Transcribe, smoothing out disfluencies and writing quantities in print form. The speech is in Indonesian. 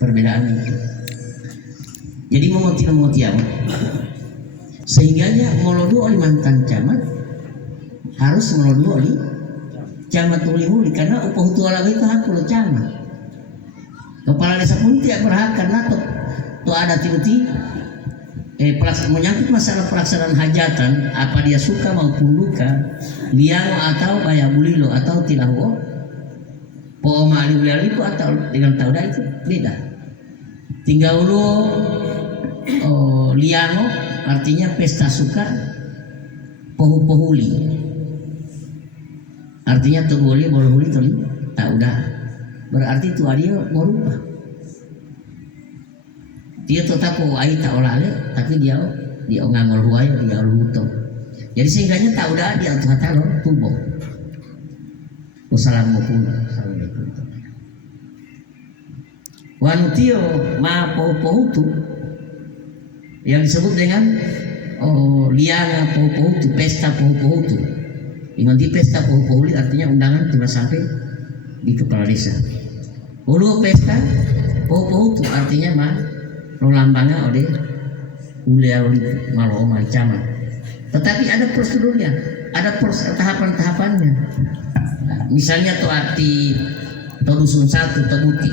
perbedaan itu. Jadi memoti sehingganya molodo oleh mantan camat harus molodo oleh camat uli karena upah tua lagi itu hak lo camat. Kepala desa pun tidak berhak karena tuh ada tiba-tiba menyangkut masalah pelaksanaan hajatan, apa dia suka maupun duka, liang atau kaya bulilo atau tidak Poma liu atau dengan tauda itu beda. Tinggal lu liano artinya pesta suka, pohu-pohuli artinya tu boleh huli toli tauda berarti tu dia merubah. Dia tetap ai tak olale tapi dia ngangol huai dia luto. Jadi sehingganya tauda dia tu hatalo tubuh. Wassalamualaikum. Wantio ma pohutu yang disebut dengan liana pohutu, pesta pohutu. Nanti pesta pohutu artinya undangan cuma sampai di kepala desa. Ulu pesta pohutu artinya mah lo lambangnya oleh ulia malo macam. Tetapi ada prosedurnya, ada tahapan-tahapannya. Misalnya tuh arti dusun satu tebuti